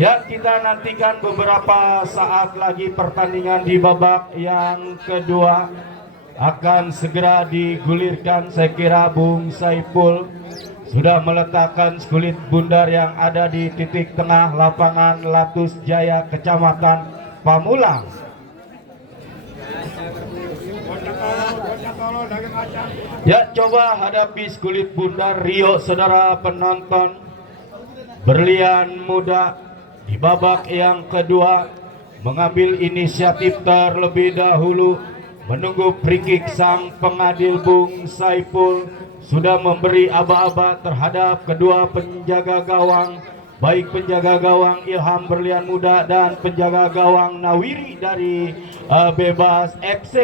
Ya, kita nantikan beberapa saat lagi pertandingan di babak yang kedua akan segera digulirkan. Saya kira Bung Saiful sudah meletakkan skulit bundar yang ada di titik tengah lapangan Latus Jaya, Kecamatan Pamulang. Ya, coba hadapi skulit bundar Rio, saudara penonton. Berlian muda di babak yang kedua mengambil inisiatif terlebih dahulu, menunggu free kick. Sang pengadil Bung Saiful sudah memberi aba-aba terhadap kedua penjaga gawang, baik penjaga gawang Ilham Berlian Muda dan penjaga gawang Nawiri dari Bebas FC.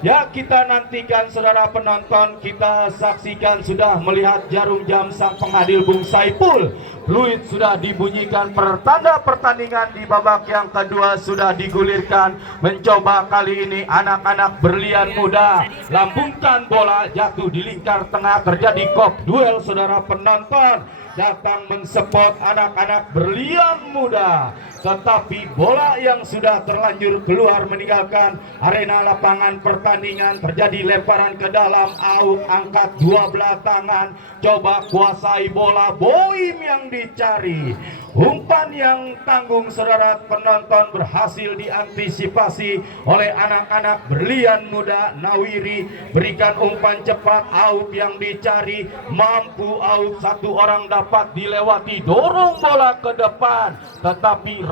Ya, kita nantikan saudara penonton, kita saksikan sudah melihat jarum jam sang pengadil Bung Saiful. Fluid sudah dibunyikan, pertanda pertandingan di babak yang kedua sudah digulirkan. Mencoba kali ini anak-anak Berlian Muda, lambungkan bola jatuh di lingkar tengah, terjadi kop duel saudara penonton. Datang mensupport anak-anak Berlian Muda, tetapi bola yang sudah terlanjur keluar meninggalkan arena lapangan pertandingan. Terjadi lemparan ke dalam, Auk angkat dua belah tangan, coba kuasai bola. Boim yang dicari, umpan yang tanggung saudara penonton berhasil diantisipasi oleh anak-anak Berlian Muda. Nawiri berikan umpan cepat, Auk yang dicari, mampu Auk, satu orang dapat dilewati, dorong bola ke depan, tetapi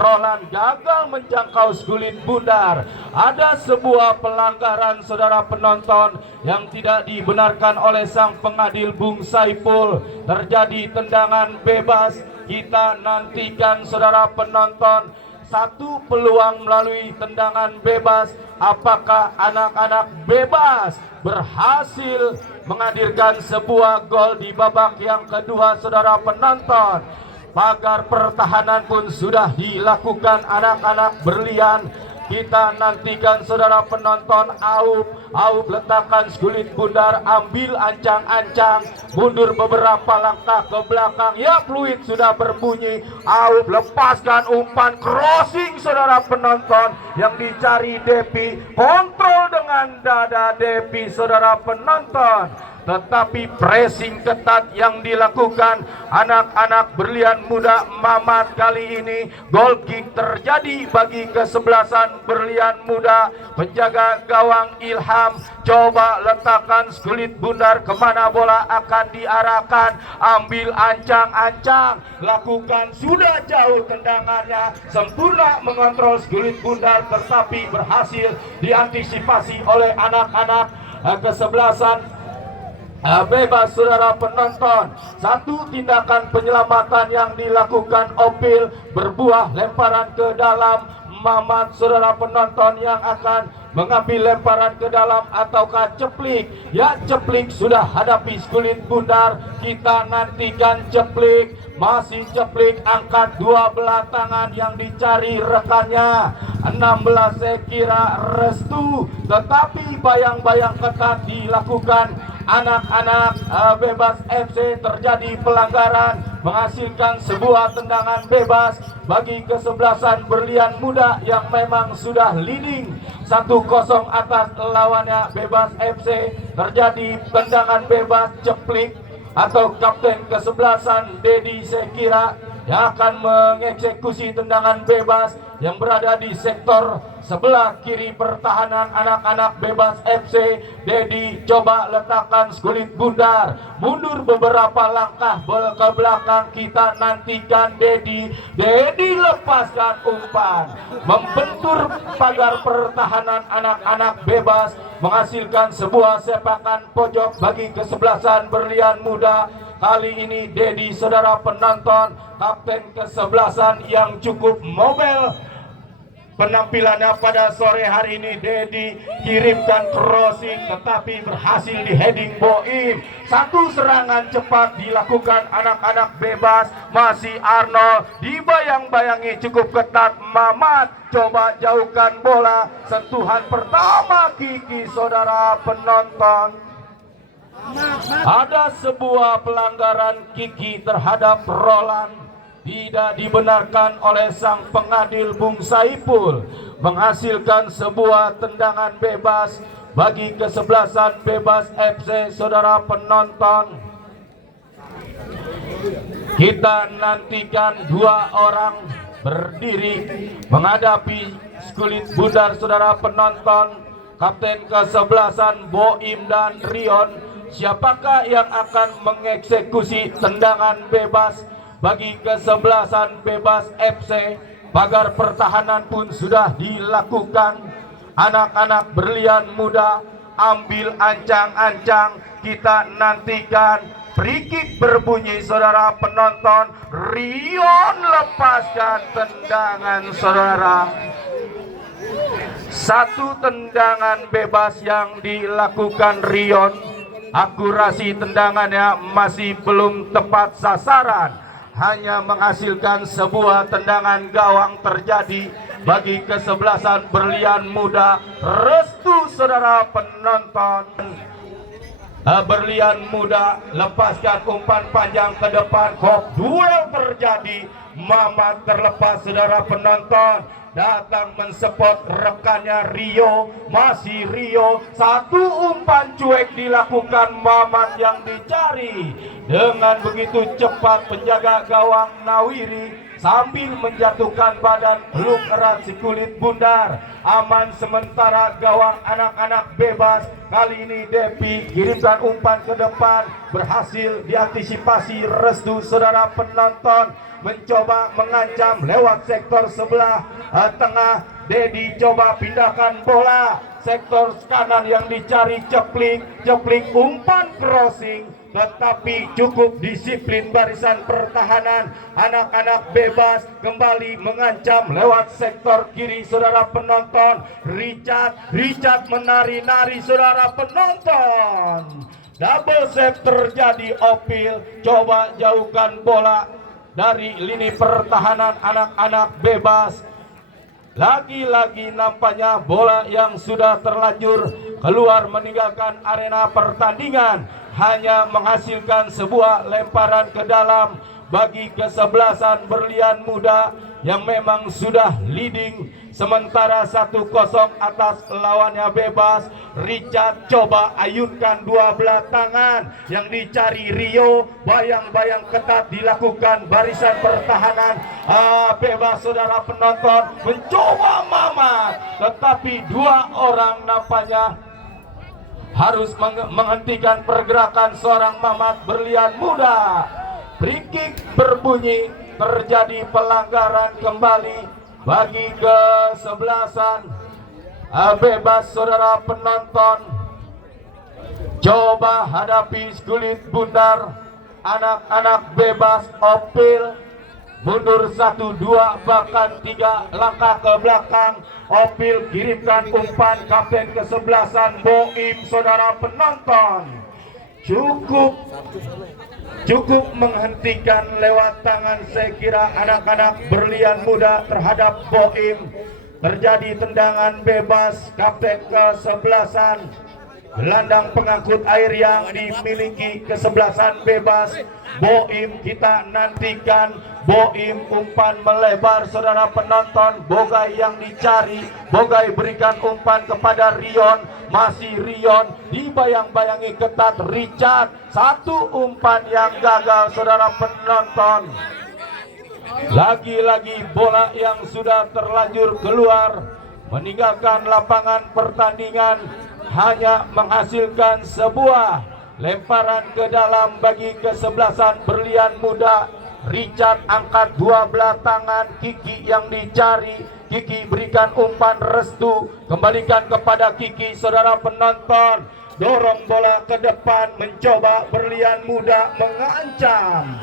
Roland gagal menjangkau skulit bundar. Ada sebuah pelanggaran saudara penonton yang tidak dibenarkan oleh sang pengadil Bung Saiful. Terjadi tendangan bebas. Kita nantikan saudara penonton satu peluang melalui tendangan bebas. Apakah anak-anak Bebas berhasil menghadirkan sebuah gol di babak yang kedua saudara penonton? Pagar pertahanan pun sudah dilakukan anak-anak Berlian. Kita nantikan saudara penonton. Aub letakkan skulit bundar, ambil ancang-ancang, mundur beberapa langkah ke belakang. Ya, fluid sudah berbunyi. Aub lepaskan umpan crossing saudara penonton, yang dicari Depi. Kontrol dengan dada Depi saudara penonton, tetapi pressing ketat yang dilakukan anak-anak Berlian Muda. Mamat kali ini goal kick terjadi bagi kesebelasan Berlian Muda. Penjaga gawang Ilham coba letakkan skulit bundar, kemana bola akan diarahkan, ambil ancang-ancang, lakukan sudah jauh tendangannya, sempurna mengontrol skulit bundar, tetapi berhasil diantisipasi oleh anak-anak kesebelasan Bebas saudara penonton. Satu tindakan penyelamatan yang dilakukan Opil, berbuah lemparan ke dalam. Mamat saudara penonton yang akan mengambil lemparan ke dalam, ataukah Ceplik? Ya, Ceplik sudah hadapi skulit bundar. Kita nantikan Ceplik. Masih Ceplik, angkat dua belah tangan, yang dicari rekannya 16 saya kira Restu, tetapi bayang-bayang ketat dilakukan anak-anak Bebas FC. Terjadi pelanggaran, menghasilkan sebuah tendangan bebas bagi kesebelasan Berlian Muda yang memang sudah leading 1-0 atas lawannya Bebas FC. Terjadi tendangan bebas, Ceplik atau kapten kesebelasan Dedi Sekira yang akan mengeksekusi tendangan bebas yang berada di sektor sebelah kiri pertahanan anak-anak Bebas FC. Dedi coba letakkan skulit bundar, mundur beberapa langkah ke belakang. Kita nantikan Dedi lepaskan umpan, membentur pagar pertahanan anak-anak Bebas, menghasilkan sebuah sepakan pojok bagi kesebelasan Berlian Muda. Kali ini Dedi saudara penonton, kapten kesebelasan yang cukup mobil penampilannya pada sore hari ini. Dedi kirimkan crossing, tetapi berhasil di heading Boim. Satu serangan cepat dilakukan anak-anak Bebas. Masih Arnold, dibayang-bayangi cukup ketat. Mamat coba jauhkan bola. Sentuhan pertama Kiki saudara penonton. Ada sebuah pelanggaran Kiki terhadap Roland. tidak dibenarkan oleh sang pengadil Bung Saipul, menghasilkan sebuah tendangan bebas bagi kesebelasan Bebas FC. Saudara penonton, kita nantikan dua orang berdiri menghadapi Skulit Bundar. Saudara penonton, kapten kesebelasan Boim dan Rion, siapakah yang akan mengeksekusi tendangan bebas bagi kesebelasan Bebas FC? Pagar pertahanan pun sudah dilakukan. Anak-anak berlian muda ambil ancang-ancang, kita nantikan. Free kick berbunyi, saudara penonton. Rion lepaskan tendangan, saudara. Satu tendangan bebas yang dilakukan Rion. Akurasi tendangannya masih belum tepat sasaran, hanya menghasilkan sebuah tendangan gawang terjadi bagi kesebelasan berlian muda. Restu, saudara penonton. Berlian muda lepaskan umpan panjang ke depan. Kok duel terjadi. Mamat terlepas, saudara penonton. Datang mensupport rekannya Rio. Masih Rio. Satu umpan cuek dilakukan Mamat yang dicari. Dengan begitu cepat penjaga gawang Nawiri sambil menjatuhkan badan, peluk erat si Kulit Bundar. Aman sementara gawang anak-anak Bebas. Kali ini Depi kirimkan umpan ke depan, berhasil diantisipasi Restu. Saudara penonton, mencoba mengancam lewat sektor sebelah tengah. Dedi coba pindahkan bola sektor kanan yang dicari Cepling. Cepling umpan crossing, tetapi cukup disiplin barisan pertahanan. Anak-anak Bebas kembali mengancam lewat sektor kiri. Saudara penonton, Richard menari-nari. Saudara penonton, double save terjadi. Opil coba jauhkan bola dari lini pertahanan anak-anak Bebas. Lagi-lagi nampaknya bola yang sudah terlanjur keluar meninggalkan arena pertandingan, hanya menghasilkan sebuah lemparan ke dalam bagi kesebelasan berlian muda yang memang sudah leading sementara 1-0 atas lawannya Bebas. Richard coba ayunkan dua belah tangan yang dicari Rio. Bayang-bayang ketat dilakukan barisan pertahanan Bebas. Saudara penonton, mencoba Mamat, tetapi dua orang nampaknya harus menghentikan pergerakan seorang Mamat berlian muda. Free kick berbunyi, terjadi pelanggaran kembali bagi kesebelasan Bebas. Saudara penonton, coba hadapi Skulit Bundar. Anak-anak Bebas. Opil mundur 1, 2, bahkan 3 langkah ke belakang. Opil kirimkan umpan kapten kesebelasan Boim. Saudara penonton, cukup menghentikan lewat tangan, saya kira, anak-anak berlian muda terhadap Boim. Terjadi tendangan bebas kapten kesebelasan gelandang pengangkut air yang dimiliki kesebelasan Bebas Boim. Kita nantikan Boim, umpan melebar. Saudara penonton, Bogai yang dicari. Bogai berikan umpan kepada Rion. Masih Rion, dibayang-bayangi ketat Richard. Satu umpan yang gagal. Saudara penonton, lagi-lagi bola yang sudah terlanjur keluar meninggalkan lapangan pertandingan, hanya menghasilkan sebuah lemparan ke dalam bagi kesebelasan berlian muda. Richard angkat dua belah tangan. Kiki yang dicari. Kiki berikan umpan Restu, kembalikan kepada Kiki. Saudara penonton, dorong bola ke depan, mencoba berlian muda mengancam.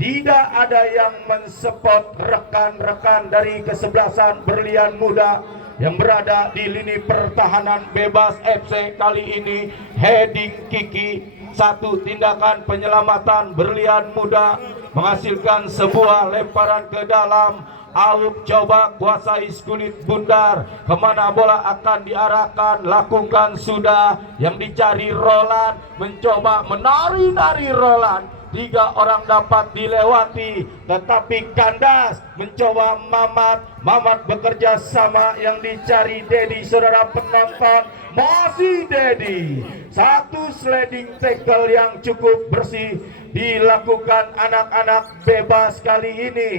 Tidak ada yang mensupport rekan-rekan dari kesebelasan berlian muda yang berada di lini pertahanan Bebas FC. Kali ini heading Kiki, satu tindakan penyelamatan berlian muda menghasilkan sebuah lemparan ke dalam. Aup coba kuasai Skulit Bundar. Kemana bola akan diarahkan? Lakukan sudah. Yang dicari Roland, mencoba menari-nari Roland, 3 orang dapat dilewati, tetapi kandas mencoba Mamat bekerja sama, yang dicari Dedi. Saudara penonton, masih Dedi. Satu sliding tackle yang cukup bersih dilakukan anak-anak bebas kali ini,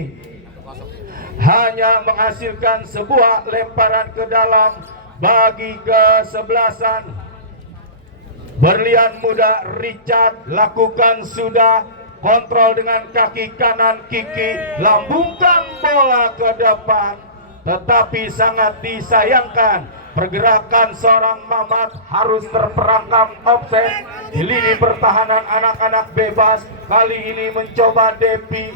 hanya menghasilkan sebuah lemparan ke dalam bagi kesebelasan. Berlian muda Richard lakukan sudah, kontrol dengan kaki kanan Kiki, lambungkan bola ke depan, tetapi sangat disayangkan pergerakan seorang Mamat harus terperangkap offset di lini pertahanan anak-anak bebas. Kali ini mencoba Depi,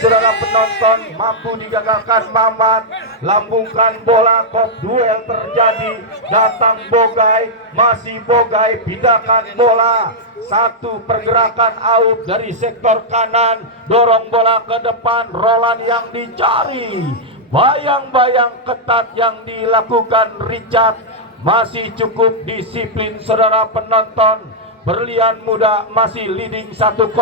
saudara penonton, mampu digagalkan Mamat, lambungkan bola, kok duel terjadi, datang Bogai, masih Bogai, pindahkan bola, satu pergerakan out dari sektor kanan, dorong bola ke depan, Roland yang dicari, bayang-bayang ketat yang dilakukan Richard, masih cukup disiplin saudara penonton. Berlian muda masih leading 1-0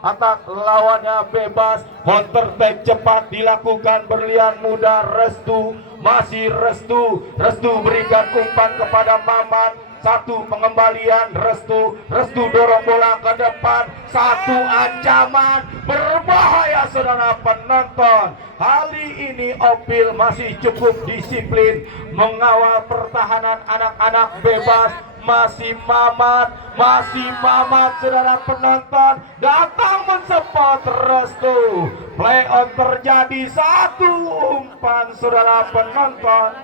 atas lawannya bebas. Counter attack cepat dilakukan Berlian muda. Restu, masih Restu berikan umpan kepada Mamat. Satu pengembalian Restu dorong bola ke depan, satu ancaman berbahaya saudara penonton. Kali ini Opil masih cukup disiplin mengawal pertahanan anak-anak bebas. Masih Mamat saudara penonton, datang mensupport Restu. Play on terjadi, satu umpan saudara penonton.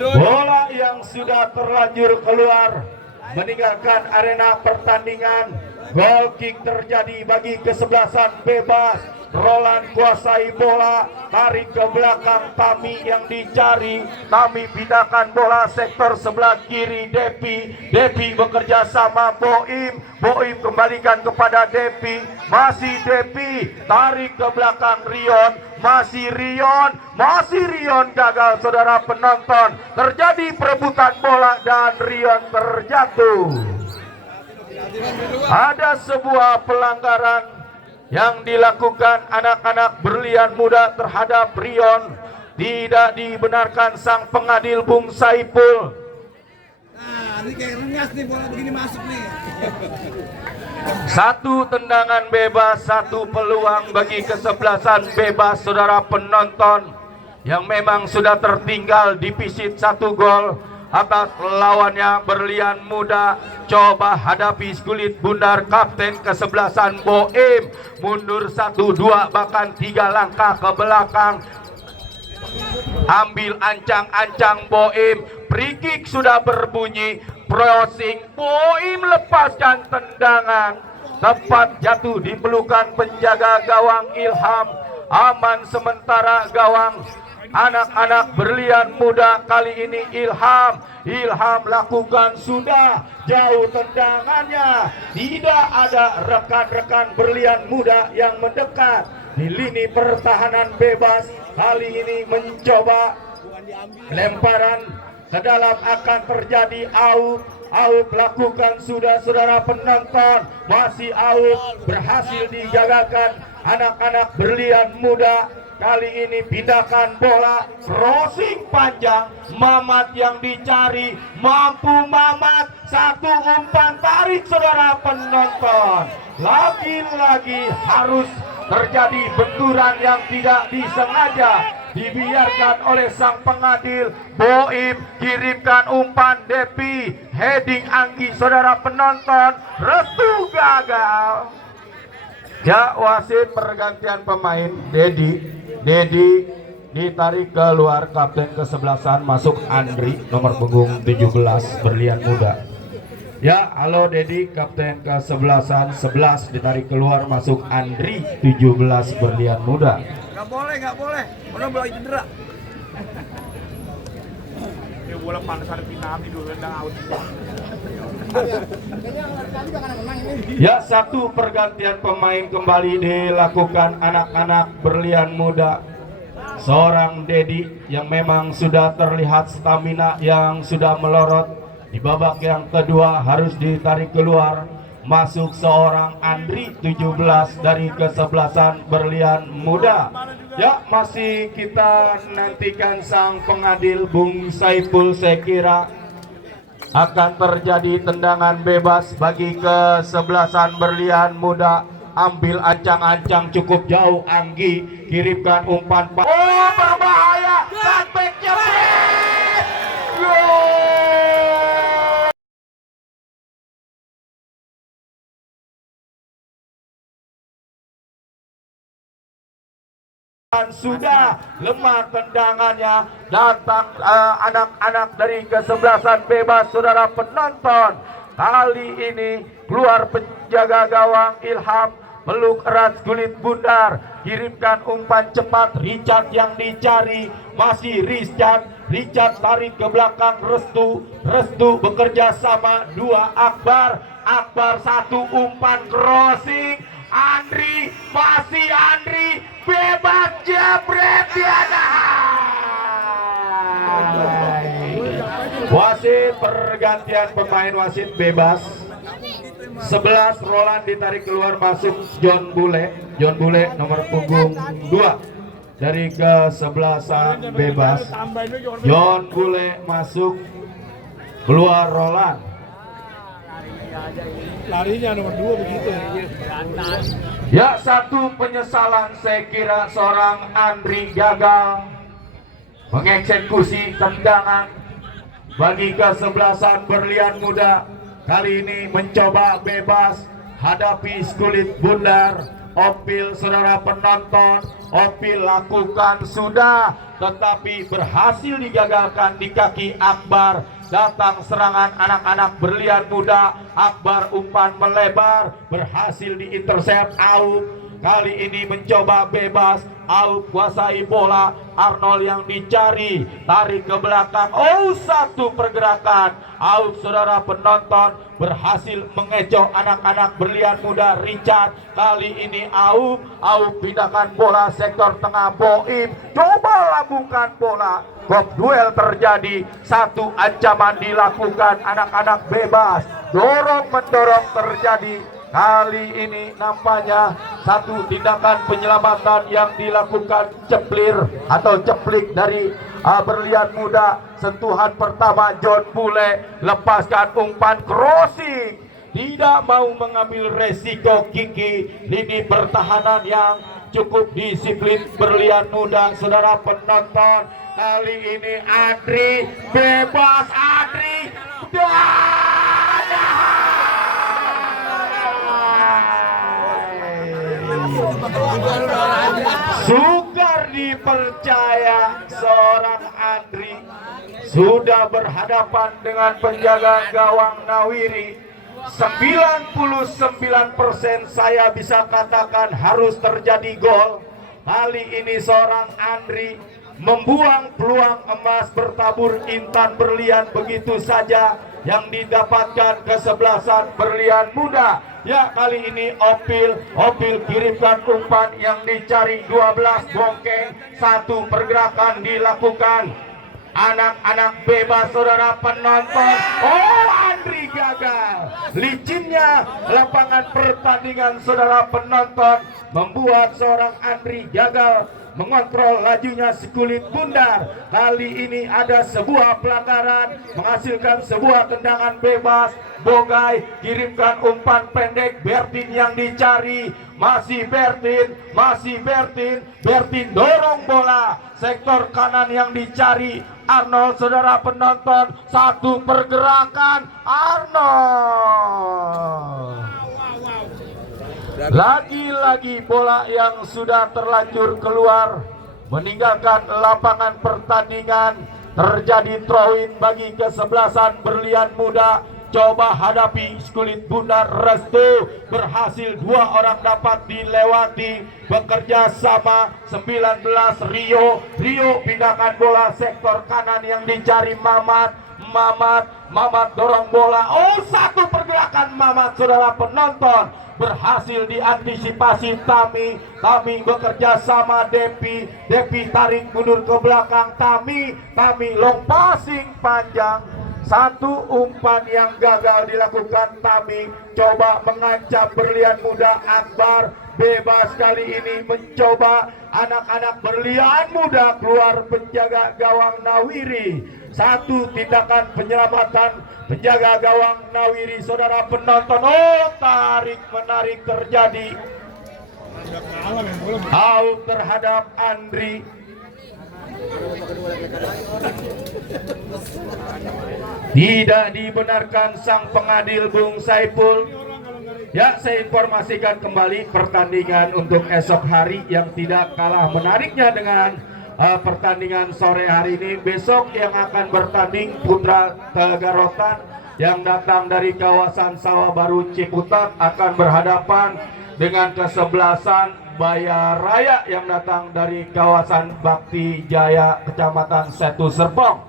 Bola yang sudah terlanjur keluar meninggalkan arena pertandingan. Goal kick terjadi bagi kesebelasan bebas. Roland kuasai bola, tarik ke belakang Tami yang dicari. Tami pindahkan bola sektor sebelah kiri Depi bekerja sama Boim kembalikan kepada Depi, masih Depi, tarik ke belakang Rion, masih Rion gagal saudara penonton. Terjadi perebutan bola dan Rion terjatuh. Ada sebuah pelanggaran yang dilakukan anak-anak Berlian muda terhadap Rion. Tidak dibenarkan sang pengadil Bung Saipul. Nah, ini kayak rengas nih, bola begini masuk nih. Satu tendangan bebas, satu peluang bagi kesebelasan bebas saudara penonton, yang memang sudah tertinggal defisit 1 gol atas lawannya Berlian muda. Coba hadapi Kulit Bundar, kapten kesebelasan Boim, mundur 1-2 bahkan 3 langkah ke belakang, ambil ancang-ancang Boim. Free kick sudah berbunyi, crossing, Boim lepaskan tendangan, tepat jatuh di pelukan penjaga gawang Ilham. Aman sementara gawang anak-anak Berlian muda. Kali ini Ilham lakukan sudah, jauh tendangannya, tidak ada rekan-rekan Berlian muda yang mendekat di lini pertahanan bebas. Kali ini mencoba lemparan ke dalam, akan terjadi out lakukan sudah saudara penonton, masih out, berhasil digagalkan anak-anak Berlian muda. Kali ini pindahkan bola, crossing panjang, Mamat yang dicari, mampu Mamat, satu umpan tarik saudara penonton. Lagi-lagi harus terjadi benturan yang tidak disengaja, dibiarkan oleh sang pengadil. Boim kirimkan umpan Depi, heading Anggi saudara penonton, Restu gagal. Ya, wasit pergantian pemain. Dedi ditarik keluar, kapten kesebelasan masuk Andri nomor punggung 17 Berlian muda. Ya, halo Dedi, kapten kesebelasan 11 ditarik keluar, masuk Andri 17 Berlian muda. Nggak boleh, mana bola cedera. Ya bola panas ada penalti dulu, tendang out. Ya, satu pergantian pemain kembali dilakukan anak-anak Berlian muda. Seorang Dedi yang memang sudah terlihat stamina yang sudah melorot, di babak yang kedua harus ditarik keluar. masuk seorang Andri 17 dari kesebelasan Berlian Muda. Ya, masih kita nantikan sang pengadil Bung Saiful. Saya kira akan terjadi tendangan bebas bagi kesebelasan Berlian Muda. Ambil ancang-ancang cukup jauh, Anggi kirimkan umpan. Oh, berbahaya, cutbacknya. Sudah lemah tendangannya, datang anak-anak dari kesebelasan bebas, saudara penonton. Kali ini keluar penjaga gawang Ilham, meluk erat kulit bundar, kirimkan umpan cepat. Richard yang dicari, masih Richard tarik ke belakang Restu bekerja sama dua Akbar satu, umpan crossing Andri, bebas jebret tiada. Wasit pergantian pemain, wasit bebas. 11 Roland ditarik keluar, masuk John Bule nomor punggung 2 dari kesebelasan bebas. John Bule masuk, keluar Roland. Larinya nomor 2 begitu. Ya, satu penyesalan saya kira seorang Andri gagal mengeksekusi tendangan bagi kesebelasan Berlian Muda. Kali ini mencoba bebas hadapi kulit bundar. Opil, saudara penonton, Opil lakukan sudah, tetapi berhasil digagalkan di kaki Akbar. Datang serangan anak-anak Berlian Muda, Akbar umpan melebar, berhasil diintersep Aup. Kali ini mencoba bebas, Aup kuasai bola, Arnold yang dicari, tarik ke belakang. Oh, satu pergerakan, Aup, saudara penonton, berhasil mengecoh anak-anak Berlian Muda. Richard, kali ini Aup pindahkan bola sektor tengah. Boim coba lambungkan bola, kok duel terjadi, satu ancaman dilakukan anak-anak bebas, dorong mendorong terjadi. Kali ini nampaknya satu tindakan penyelamatan yang dilakukan ceplik dari Berlian Muda. Sentuhan pertama John Bule, lepaskan umpan crossing, tidak mau mengambil resiko Kiki. Lini pertahanan yang cukup disiplin Berlian Muda, saudara penonton. Kali ini Andri bebas, sukar dipercaya seorang Andri sudah berhadapan dengan penjaga gawang Nawiri. 99% saya bisa katakan harus terjadi gol. Kali ini seorang Andri membuang peluang emas bertabur intan berlian begitu saja yang didapatkan kesebelasan Berlian Muda. Ya, kali ini Opil kirimkan umpan yang dicari 12 bongkeng, satu pergerakan dilakukan. Anak-anak bebas, saudara penonton. Oh, Andri gagal. Licinnya lapangan pertandingan, saudara penonton, membuat seorang Andri gagal mengontrol lajunya sekulit bundar. Kali ini ada sebuah pelanggaran, menghasilkan sebuah tendangan bebas. Bogai kirimkan umpan pendek, Bertin yang dicari, masih Bertin dorong bola sektor kanan yang dicari Arnold, saudara penonton, satu pergerakan Arnold. Lagi-lagi bola yang sudah terlanjur keluar meninggalkan lapangan pertandingan. Terjadi throw-in bagi kesebelasan Berlian Muda. Coba hadapi kulit bundar Restu, berhasil, dua orang dapat dilewati. Bekerja sama 19 Rio pindahkan bola sektor kanan yang dicari Mamat dorong bola. Oh, satu pergerakan Mamat, saudara penonton, berhasil diantisipasi Tami bekerja sama Depi tarik mundur ke belakang. Tami long passing panjang, satu umpan yang gagal dilakukan Tami. mencoba mengancam berlian muda Akbar. Bebas kali ini mencoba anak-anak berlian muda keluar penjaga gawang Nawiri. Satu tindakan penyelamatan penjaga gawang Nawiri, saudara penonton. Oh, tarik menarik terjadi. Out terhadap Andri. Tidak dibenarkan sang pengadil Bung Saiful. Ya, saya informasikan kembali pertandingan untuk esok hari yang tidak kalah menariknya dengan pertandingan sore hari ini. Besok yang akan bertanding Putra Tegarotan yang datang dari kawasan Sawah Baru Ciputat akan berhadapan dengan kesebelasan Baya Raya yang datang dari kawasan Bakti Jaya Kecamatan Setu Serpong.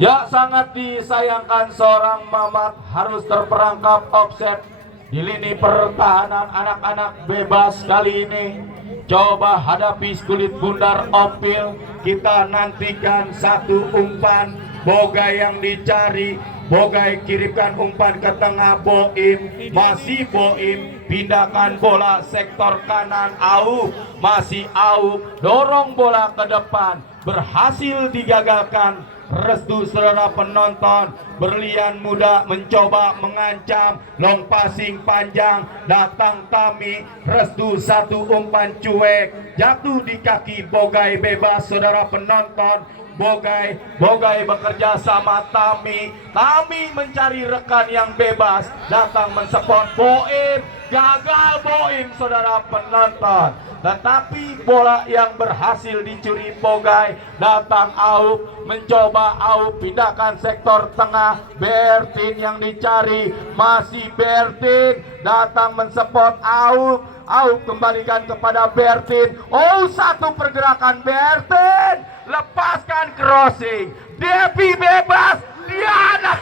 Ya, sangat disayangkan seorang Mamat harus terperangkap offset di lini pertahanan. Anak-anak bebas kali ini coba hadapi kulit bundar Opil. Kita nantikan satu umpan. Bogai yang dicari. Bogai kirimkan umpan ke tengah. Boim, masih Boim, pindahkan bola sektor kanan. Au, masih Au, dorong bola ke depan, berhasil digagalkan. Restu saudara penonton, berlian muda mencoba mengancam, long passing panjang, datang Tami. Restu satu umpan cuek, jatuh di kaki Bogai bebas saudara penonton. Bogai bekerja sama Tami. Tami mencari rekan yang bebas, datang mensupport Boim. Gagal Boim saudara penonton. Tetapi bola yang berhasil dicuri Bogai, datang Aup, mencoba Aup pindahkan sektor tengah. Bertin yang dicari, masih Bertin, datang mensupport Aup. Aup kembalikan kepada Bertin. Oh, satu pergerakan Bertin, lepaskan crossing. Devi bebas, Diana.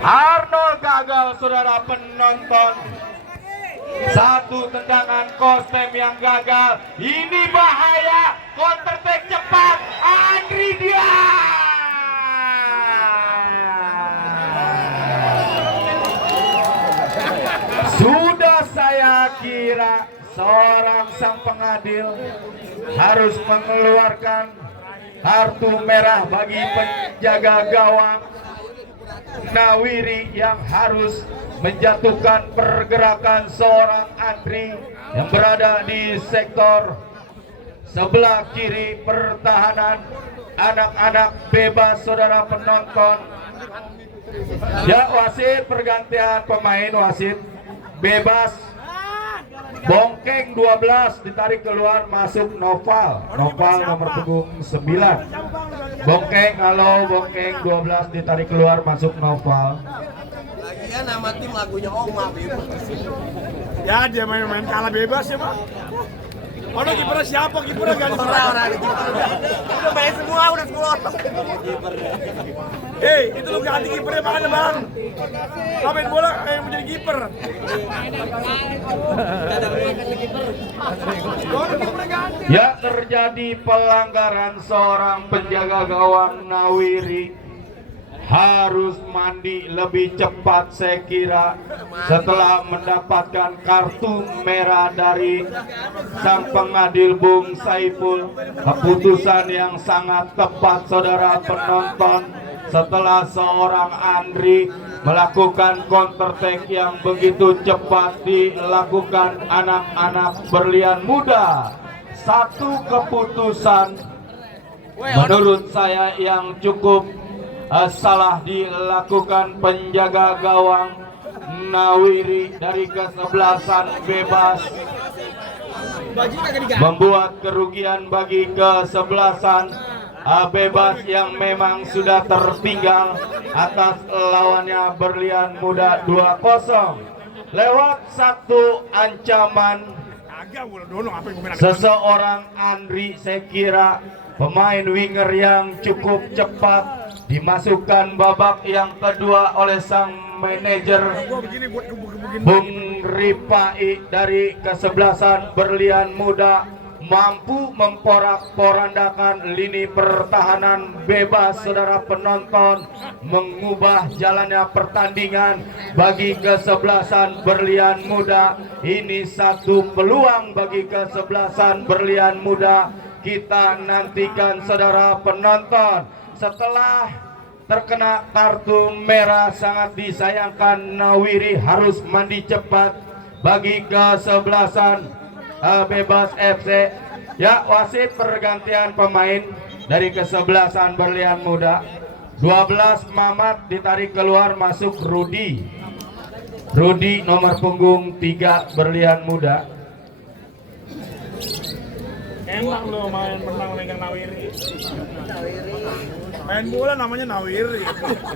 Arnold gagal saudara penonton. Satu tendangan Kostem yang gagal. Ini bahaya. Counter attack cepat. Andri dia. Sudah saya kira seorang sang pengadil harus mengeluarkan kartu merah bagi penjaga gawang Nawiri yang harus menjatuhkan pergerakan seorang Andri yang berada di sektor sebelah kiri pertahanan. Anak-anak bebas saudara penonton. Ya, wasit pergantian pemain. Wasit bebas. Bongkeng 12 ditarik keluar, masuk Noval nomor punggung 9. Bongkeng, halo Bongkeng 12 ditarik keluar, masuk Noval. Lagian nama tim lagunya Oma bebas. Ya dia main-main kalah bebas ya Pak. Mana kipernya siapa? Kipernya ganti Orang udah main semua, udah 10 orang. Hei, itu lu ganti kipernya mana Bang? Kau main bola mau jadi kiper. Ya, terjadi pelanggaran seorang penjaga gawang Nawiri. Harus mandi lebih cepat saya kira setelah mendapatkan kartu merah dari sang pengadil Bung Saiful. Keputusan yang sangat tepat saudara penonton setelah seorang Andri melakukan counter attack yang begitu cepat dilakukan anak-anak berlian muda. Satu keputusan menurut saya yang cukup salah dilakukan penjaga gawang Nawiri dari kesebelasan bebas, membuat kerugian bagi kesebelasan bebas yang memang sudah tertinggal atas lawannya berlian muda 2-0 lewat satu ancaman seseorang Andri. Saya kira pemain winger yang cukup cepat dimasukkan babak yang kedua oleh sang manajer Bung Ripai dari kesebelasan berlian muda mampu memporak-porandakan lini pertahanan bebas saudara penonton, mengubah jalannya pertandingan bagi kesebelasan berlian muda. Ini satu peluang bagi kesebelasan berlian muda. Kita nantikan saudara penonton. Setelah terkena kartu merah sangat disayangkan, Nawiri harus mandi cepat bagi kesebelasan bebas FC. Ya, wasit pergantian pemain dari kesebelasan berlian muda. 12 Mamat ditarik keluar, masuk Rudi nomor punggung 3 berlian muda. Enak lo main menang megang Nawiri. Main bola namanya Nawiri.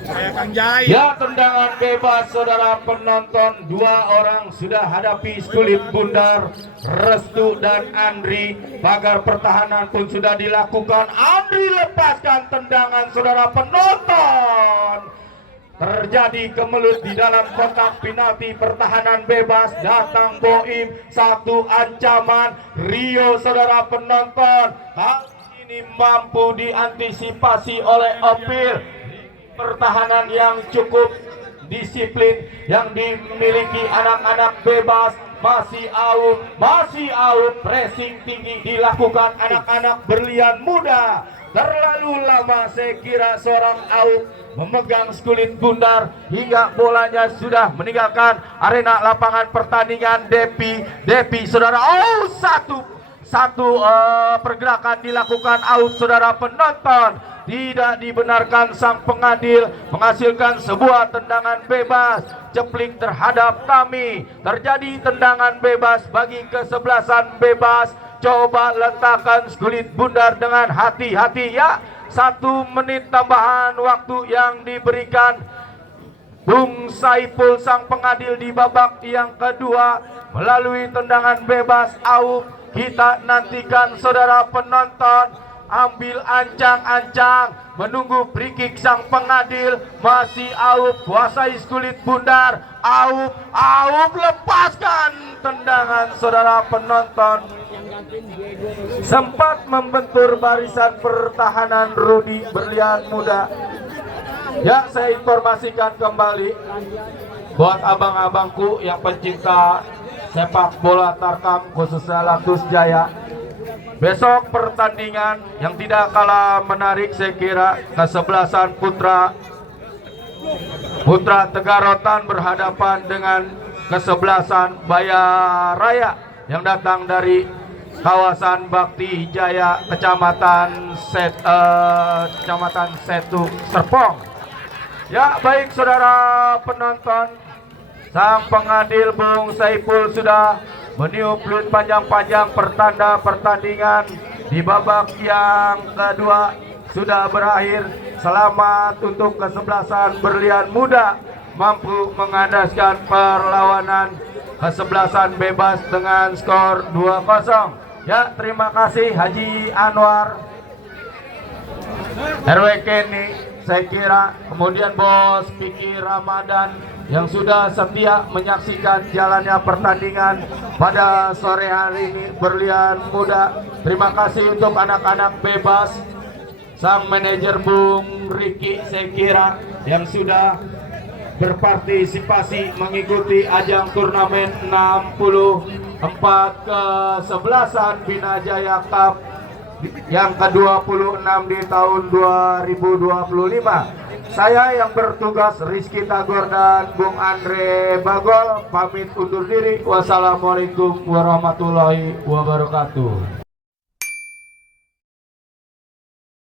Kayak Kang Jaya. Ya, tendangan bebas saudara penonton. 2 orang sudah hadapi Skulit Bundar, Restu dan Andri. Pagar pertahanan pun sudah dilakukan. Andri lepaskan tendangan saudara penonton. Terjadi kemelut di dalam kotak penalti pertahanan bebas. Datang Boim, satu ancaman Rio saudara penonton. Kali ini mampu diantisipasi oleh Opil. Pertahanan yang cukup disiplin yang dimiliki anak-anak bebas. Masih Aum, pressing tinggi dilakukan anak-anak berlian muda. Terlalu lama saya kira seorang Aum memegang Skulit Bundar hingga bolanya sudah meninggalkan arena lapangan pertandingan. Depi saudara, satu pergerakan dilakukan out saudara penonton. Tidak dibenarkan sang pengadil menghasilkan sebuah tendangan bebas. Ceplik terhadap Tami. Terjadi tendangan bebas bagi kesebelasan bebas. Coba letakkan Skulit Bundar dengan hati-hati ya. 1 menit tambahan waktu yang diberikan Bung Saipul sang pengadil di babak yang kedua melalui tendangan bebas Aum. Kita nantikan saudara penonton. Ambil ancang-ancang menunggu free kick sang pengadil. Masih Aum kuasai Skulit Bundar. Aum lepaskan tendangan saudara penonton. Sempat membentur barisan pertahanan Rudi berlian muda. Ya, saya informasikan kembali buat abang-abangku yang pencinta sepak bola Tarkam khususnya Latus Jaya. Besok pertandingan yang tidak kalah menarik saya kira, kesebelasan Putra Tegarotan berhadapan dengan kesebelasan Bayaraya yang datang dari kawasan Bakti Jaya, Kecamatan Setu Serpong. Ya, baik saudara penonton, sang pengadil Bung Saipul sudah meniup peluit panjang-panjang pertanda pertandingan di babak yang kedua sudah berakhir. Selamat untuk kesebelasan berlian muda mampu mengandaskan perlawanan kesebelasan bebas dengan skor 2-0. Ya, terima kasih Haji Anwar, RW Kenny, saya kira, kemudian Bos Piki Ramadan yang sudah setia menyaksikan jalannya pertandingan pada sore hari ini berlian muda. Terima kasih untuk anak-anak bebas, sang manajer Bung Riki saya kira yang sudah berpartisipasi mengikuti ajang turnamen 64 kesebelasan Bina Jaya Cup yang ke-26 di tahun 2025. Saya yang bertugas Rizky Tagor dan Bung Andre Bagol pamit undur diri. Wassalamualaikum warahmatullahi wabarakatuh.